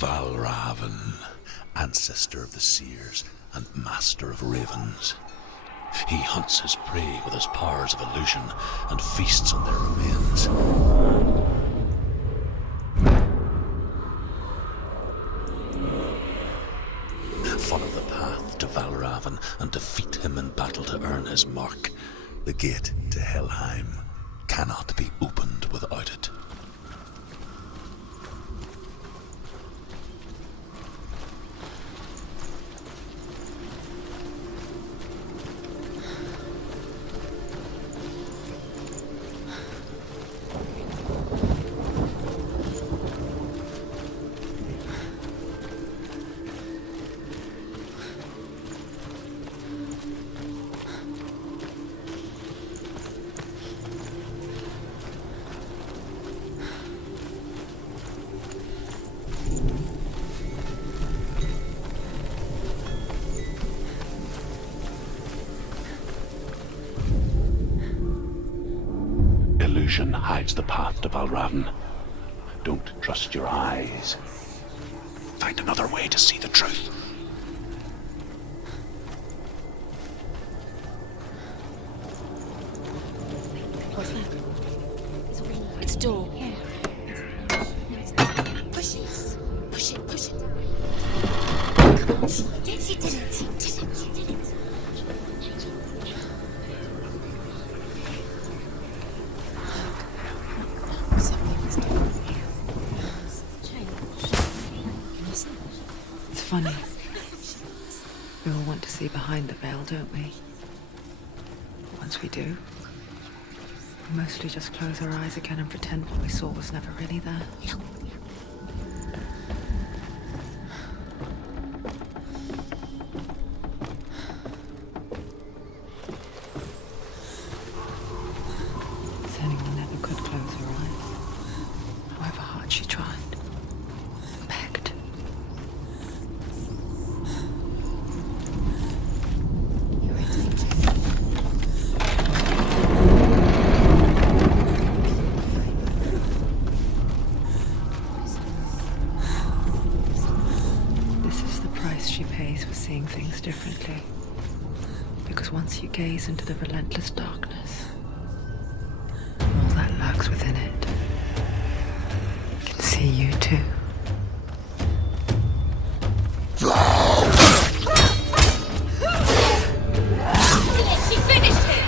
Valravyn, ancestor of the seers and master of ravens. He hunts his prey with his powers of illusion and feasts on their remains. Follow the path to Valravyn and defeat him in battle to earn his mark. The gate to Helheim cannot be opened without it. Illusion hides the path to Valravyn. Don't trust your eyes. Find another way to see the truth. What's that? It's a door. Yeah. Push it. Push it. Push it. Come on. She did it. She did it. It's funny. We all want to see behind the veil, don't we? Once we do, we mostly just close our eyes again and pretend what we saw was never really there. Senua never could close her eyes, however hard she tried. Begged. This is the price she pays for seeing things differently. Because once you gaze into the relentless darkness, all that lurks within it can see you too. She finished him!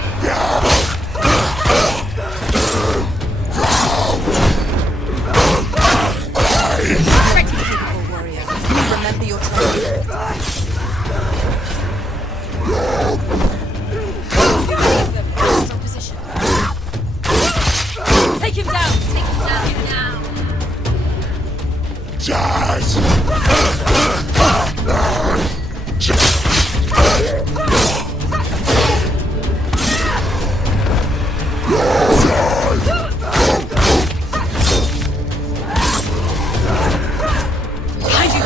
Ready, beautiful warrior. Remember your training. Strong position. Take him down! Take him down! Jazz! Behind you!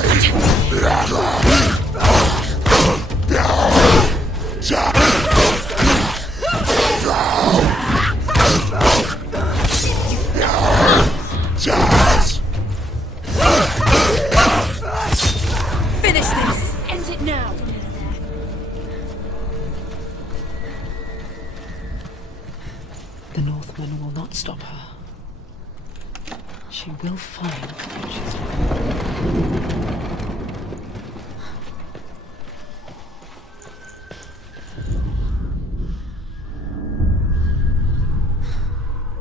Jazz! Finish this! End it now! The Northmen will not stop her. She will find what she's looking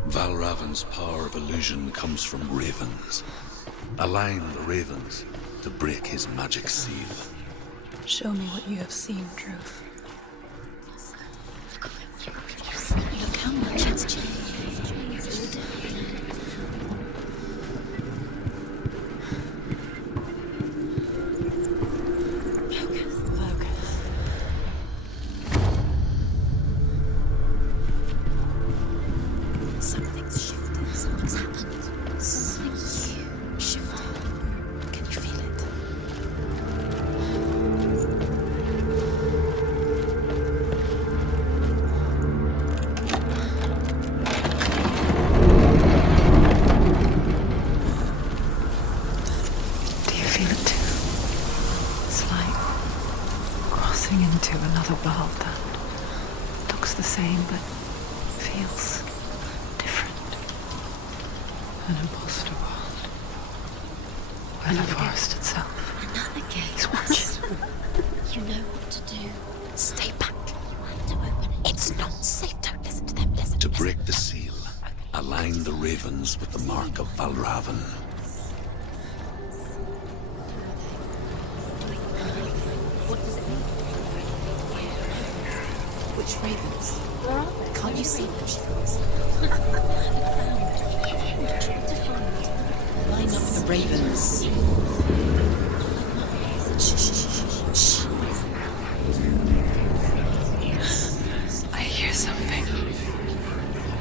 Valravyn's power of illusion comes from ravens. Align the ravens to break his magic seal. Show me what you have seen, Truth. Look how much it's changed. Focus. Something's shifted. Something's happened. Something's shifted. Can you feel it? looks the same, but feels different. An imposter world. Where the forest itself Another gate. is watching. You know what to do. Stay back. You have to open it. It's not safe. Don't listen to them. Listen. To break the seal, align the ravens with the mark of Valravyn. What does it mean? Which ravens? Where are they? Can't you see them? Line up the ravens. Shh, shh, shh, shh. What is it? I hear something.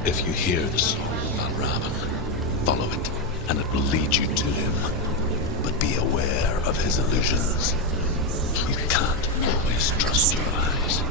If you hear the song of Valravyn, follow it, and it will lead you to him. But be aware of his illusions. You can't always trust your eyes.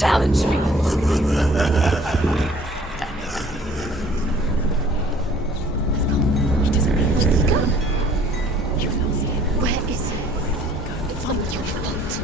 Challenge me. Where is he? It's not your fault.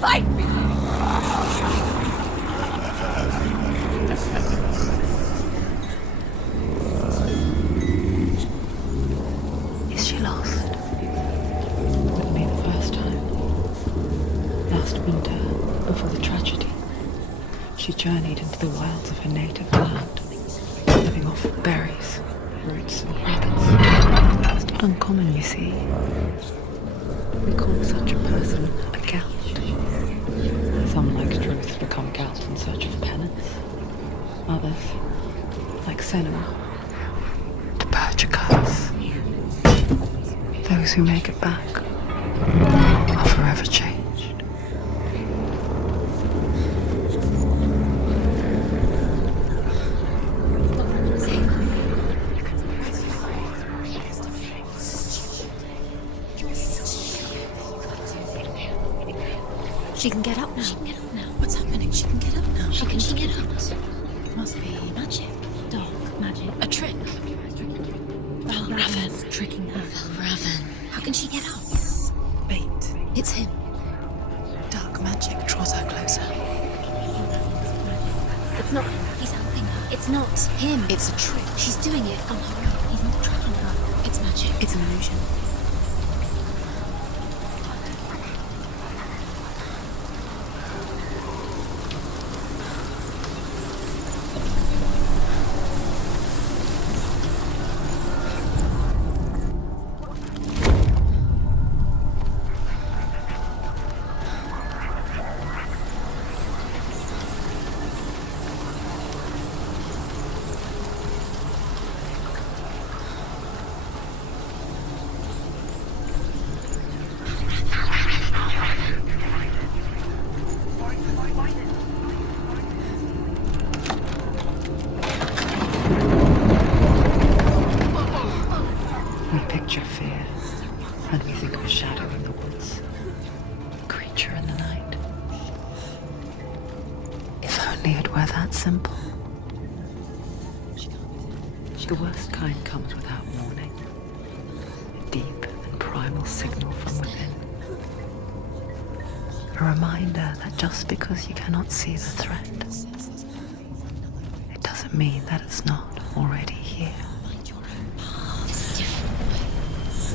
Fight me! Is she lost? Wouldn't be the first time. Last winter, before the tragedy, she journeyed into the wilds of her native land, living off berries, roots, and rabbits. It's not uncommon, you see. We call such a person a Gelt. Some, like Truth, become Gelt in search of penance. Others, like Senua, to purge a curse. Those who make it back are forever changed. She can get up now. She can get up now. What's happening? She can get up now. She can get up. It must be magic. Dark magic. A trick. Valravyn. Tricking her. Valravyn. How can she get up? Bait. It's him. Dark magic draws her closer. It's not. He's helping her. It's not him. It's a trick. She's doing it on her own. He's not tricking her. It's magic. It's an illusion. We picture fear, and we think of a shadow in the woods, a creature in the night. If only it were that simple. The worst kind comes without warning. A deep and primal emotional signal from within. A reminder that just because you cannot see the threat, it doesn't mean that it's not already here. Find your own path, different ways.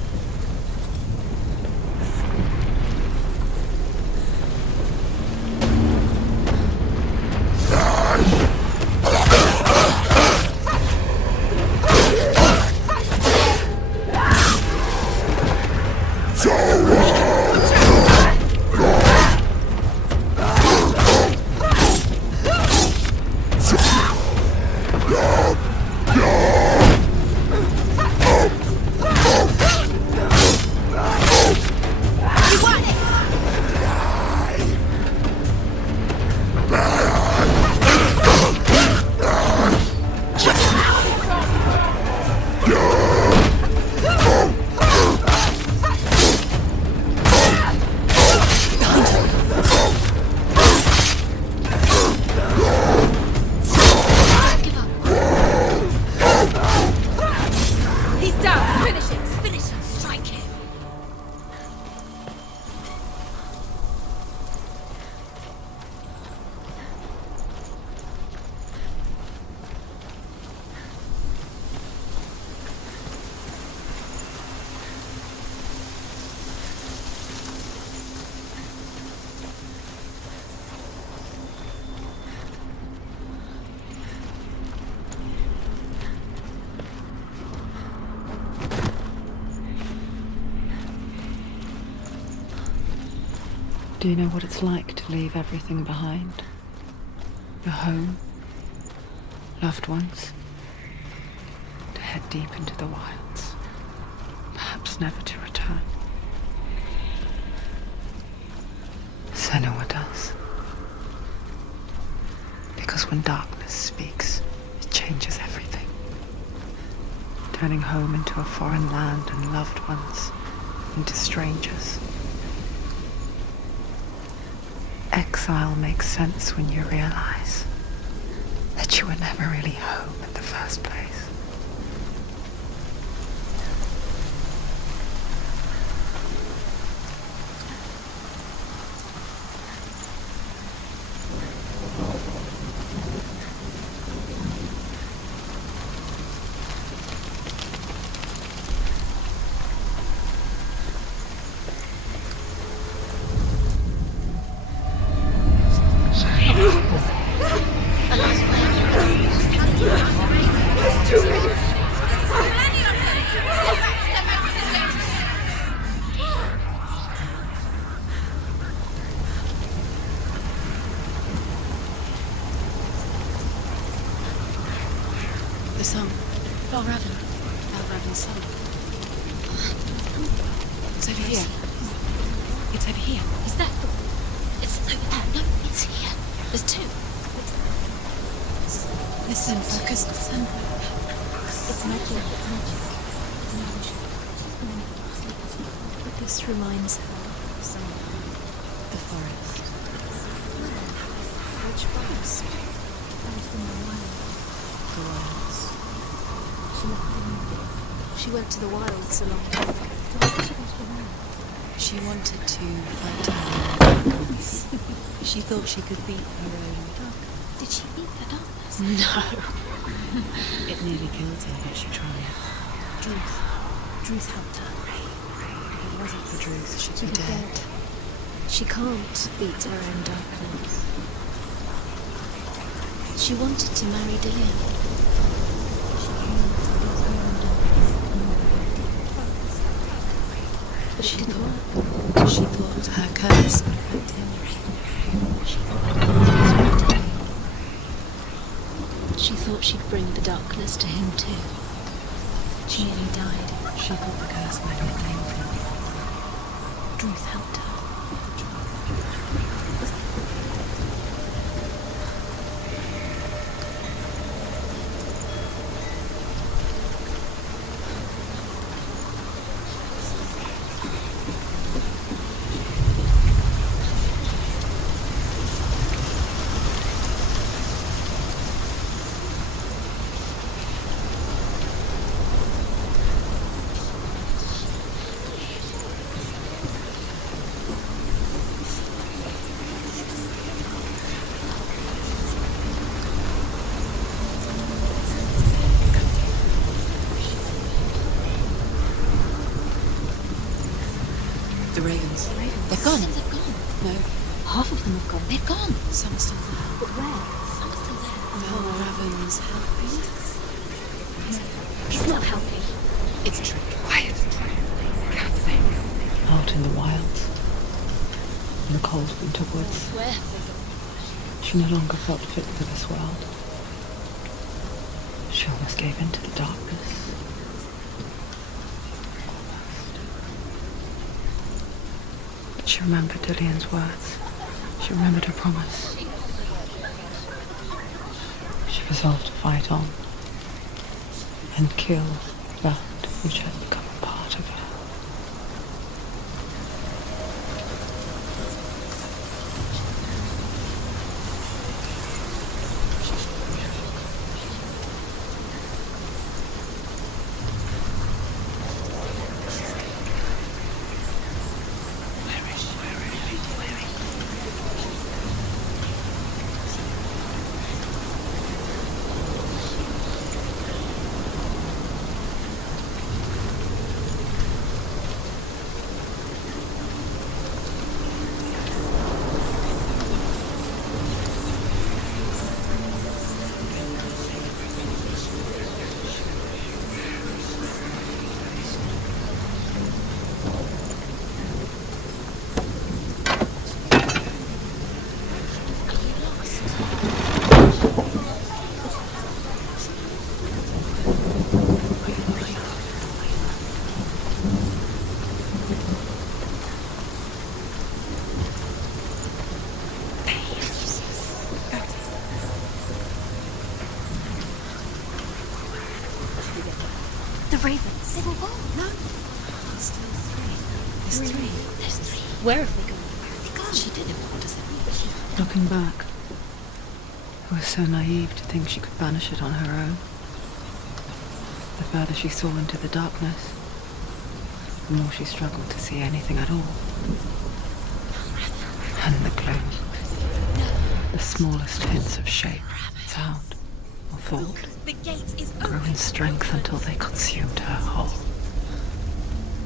Do you know what it's like to leave everything behind? Your home, loved ones, to head deep into the wilds, perhaps never to return. Senua does. Because when darkness speaks, it changes everything, turning home into a foreign land and loved ones into strangers. Exile makes sense when you realize that you were never really home in the first place. The song. Valravyn. Valravyn's song. It's over here. It's over here. Is that? It's over there. No, it's here. There's two. Listen, focus. Listen. It's magic. It's magic. But this reminds her of somewhere. The forest. Which forest? Forest in the wild. The wilds. She went to the wilds a long time ago. She wanted to fight her own darkness. She thought she could beat her own darkness. Did she beat the darkness? No. It nearly killed her, but she tried. Druth helped her. If it wasn't for Druth, she'd be dead. She can't beat her own darkness. She wanted to marry Dillian. But she thought her curse would affect him. She thought she'd bring the darkness to him too. She nearly died. She thought the curse might be painful. Druth helped her. The ravens. The ravens. They've gone. They've gone. No. Half of them have gone. They've gone. Some are still there. But where? Some are still there. Valravyn's helping. No. He's not helping. It's a trick. Quiet. Can't think. Out in the wilds, in the cold winter woods, Where have they gone? she no longer felt fit for this world. She almost gave in to the darkness. But she remembered Dillian's words. She remembered her promise. She resolved to fight on and kill that which had become a part of her. The ravens. They've all gone. No. There's still three. There's three. There's three. Where have they gone? Where have they gone? She did it. What does it mean? Looking back, it was so naive to think she could banish it on her own. The further she saw into the darkness, the more she struggled to see anything at all. And the gloom, the smallest hints of shape, sound, or thought, The gate is grew in strength until they consumed her whole.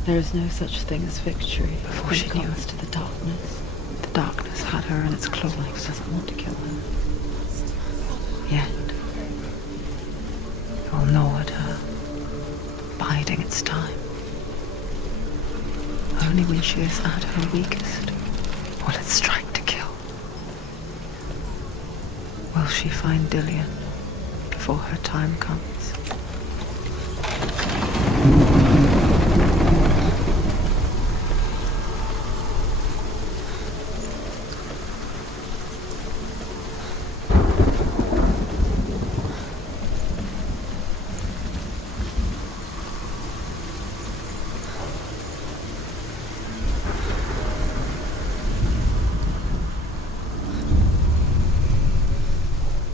There is no such thing as victory before she comes to the darkness. The darkness had her in its claws, doesn't want to kill her. Yet, it will gnaw at her, biding its time. Only when she is at her weakest will it strike to kill. Will she find Dillian before her time comes?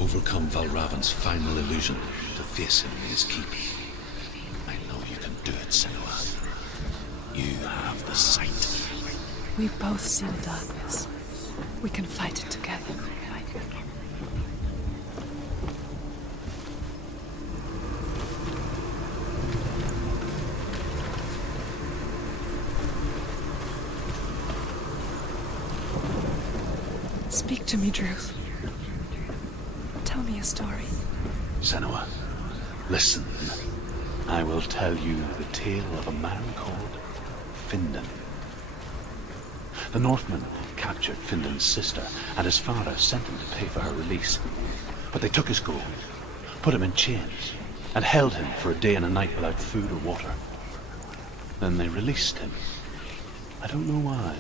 Overcome Valravyn's final illusion to face him in his keep. I know you can do it, Senua. You have the sight. We both see the darkness. We can fight it together. Speak to me, Druth. Tell me a story. Senua, listen. I will tell you the tale of a man called Findan. The Northmen captured Findan's sister, and his father sent him to pay for her release. But they took his gold, put him in chains, and held him for a day and a night without food or water. Then they released him. I don't know why.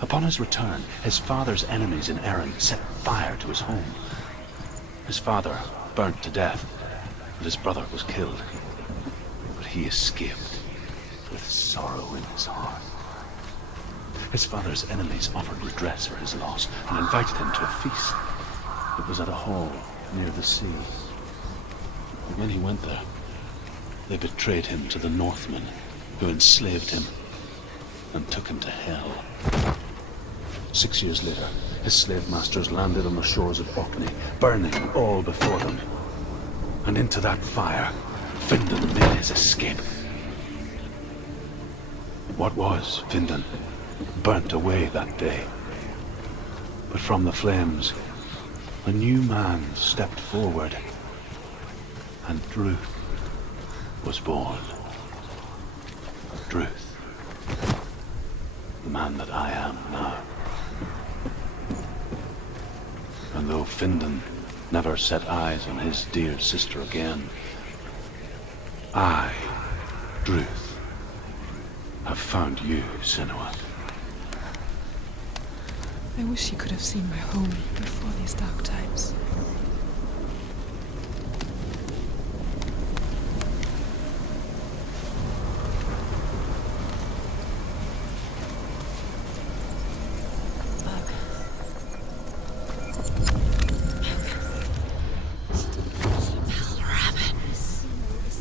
Upon his return, his father's enemies in Erin set fire to his home. His father burnt to death, and his brother was killed. But he escaped with sorrow in his heart. His father's enemies offered redress for his loss and invited him to a feast. It was at a hall near the sea. But when he went there, they betrayed him to the Northmen, who enslaved him and took him to hell. 6 years later, his slave masters landed on the shores of Orkney, burning all before them. And into that fire, Findan made his escape. What was Findan burnt away that day. But from the flames, a new man stepped forward, and Druth was born. Druth, the man that I am now. And though Findan never set eyes on his dear sister again, I, Druth, have found you, Senua. I wish he could have seen my home before these dark times.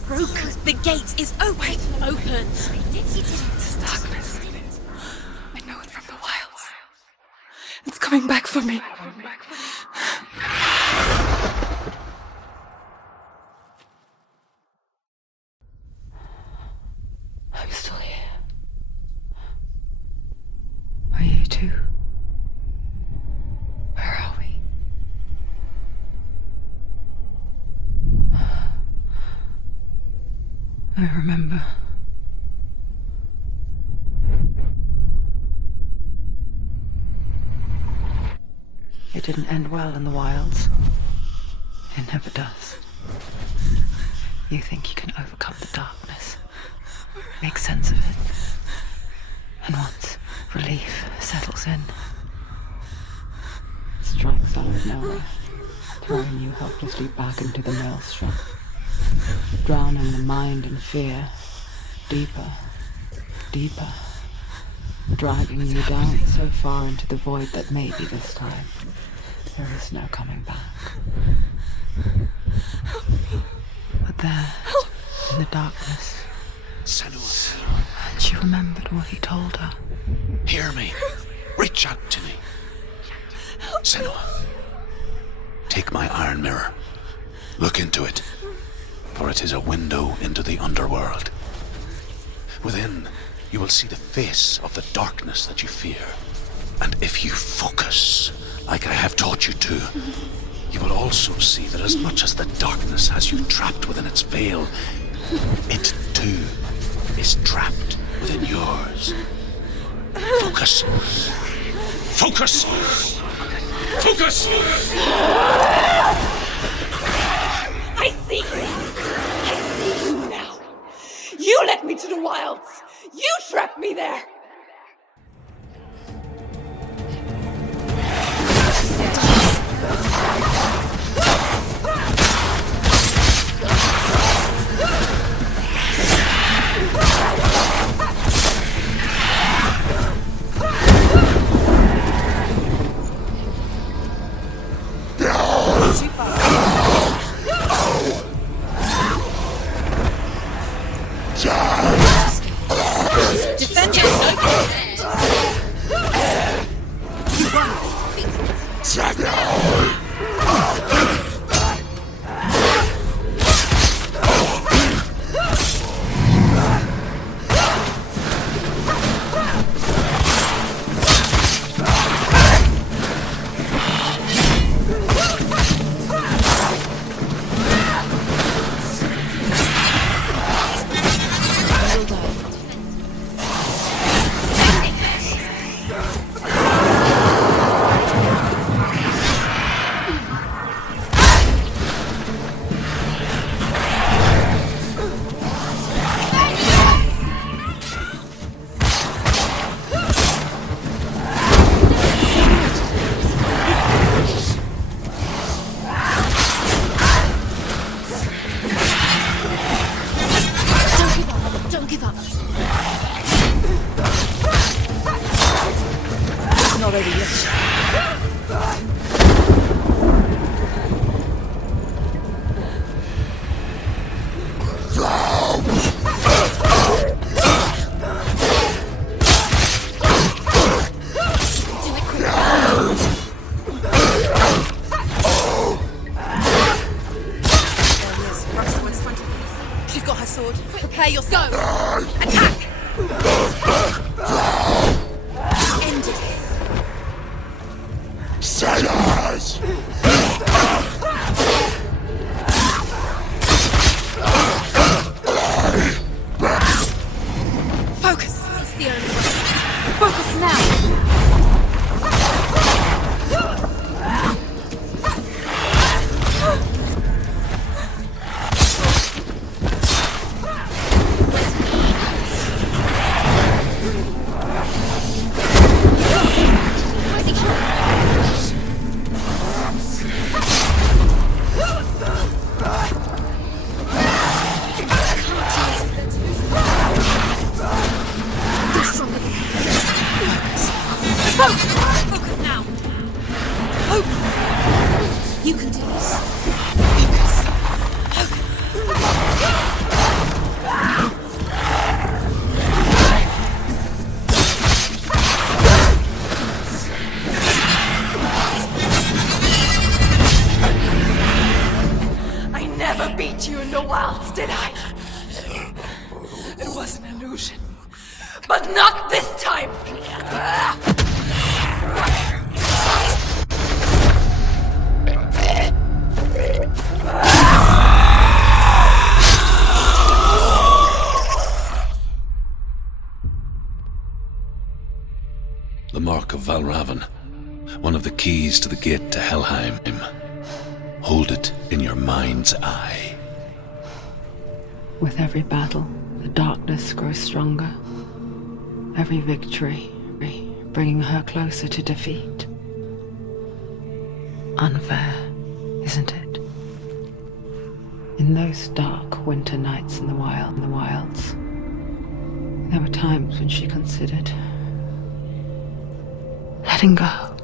Broken. The gate is open. Open. This darkness. I know it from the wilds. It's coming back for me. I'm still here. Are you too? Where are we? I remember. It didn't end well in the wilds. It never does. You think you can overcome the darkness, make sense of it, and once relief settles in, it strikes out of nowhere, throwing you helplessly back into the maelstrom, drowning the mind in fear, deeper, deeper, dragging you down so far into the void that maybe this time there is no coming back. But there, in the darkness, Senua, she remembered what he told her. hear me. Reach out to me. Senua, take my iron mirror. Look into it, for it is a window into the underworld. Within, you will see the face of the darkness that you fear. And if you focus, like I have taught you to, you will also see that as much as the darkness has you trapped within its veil, it too is trapped within yours. Focus. Focus! Focus! I see you! I see you now! You led me to the wilds! You trapped me there! Defend yourself. Don't give up. It's not over yet. She's got her sword. Prepare yourself. Go. Attack! Focus now! Focus now. You can do this. I never beat you in the wilds, did I? It was an illusion. But not this time! The mark of Valravyn, one of the keys to the gate to Helheim. Hold it in your mind's eye. With every battle, the darkness grows stronger. Every victory, bringing her closer to defeat. Unfair, isn't it? In those dark winter nights in the wilds, there were times when she considered letting go.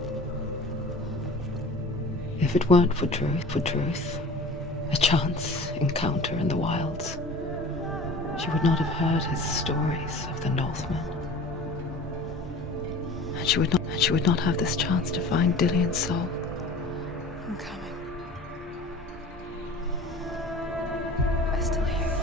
If it weren't for truth, a chance encounter in the wilds, she would not have heard his stories of the Northmen. And she would not have this chance to find Dillion's soul. I'm coming. I still hear you.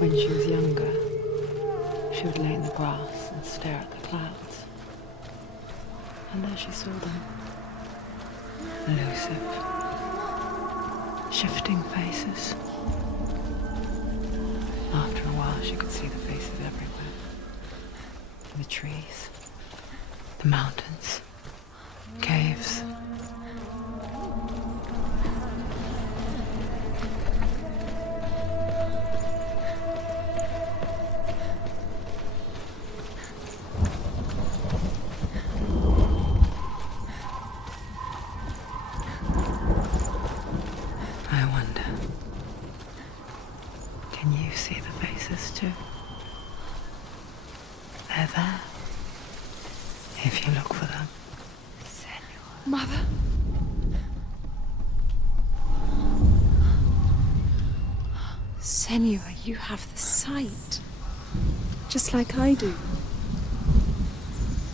When she was younger, she would lay in the grass and stare at the clouds. And there she saw them. Elusive, shifting faces. After a while, she could see the faces everywhere. In the trees, the mountains, caves. I wonder, can you see the faces too? They're there, if you look for them. Mother? Senua, you have the sight. Just like I do.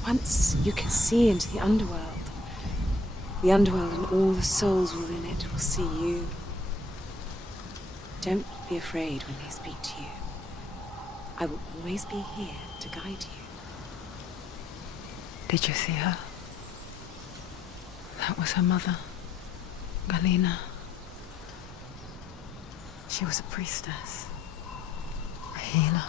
Once you can see into the underworld. The underworld and all the souls within it will see you. Don't be afraid when they speak to you. I will always be here to guide you. Did you see her? That was her mother, Galena. She was a priestess, a healer.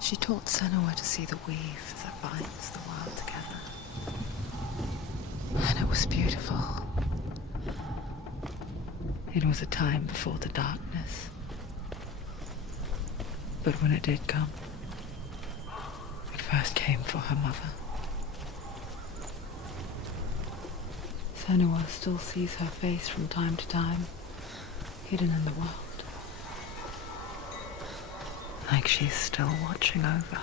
She taught Senua to see the weave that binds the world together. And it was beautiful. It was a time before the darkness. But when it did come, it first came for her mother. Senua still sees her face from time to time, hidden in the world. Like she's still watching over her.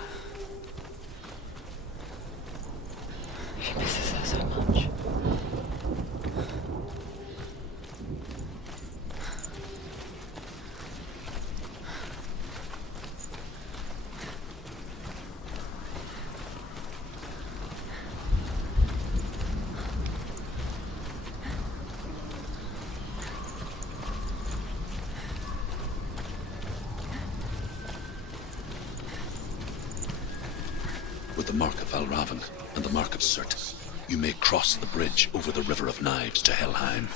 She misses her so much. With the mark of Valravyn and the mark of Surt, you may cross the bridge over the River of Knives to Helheim.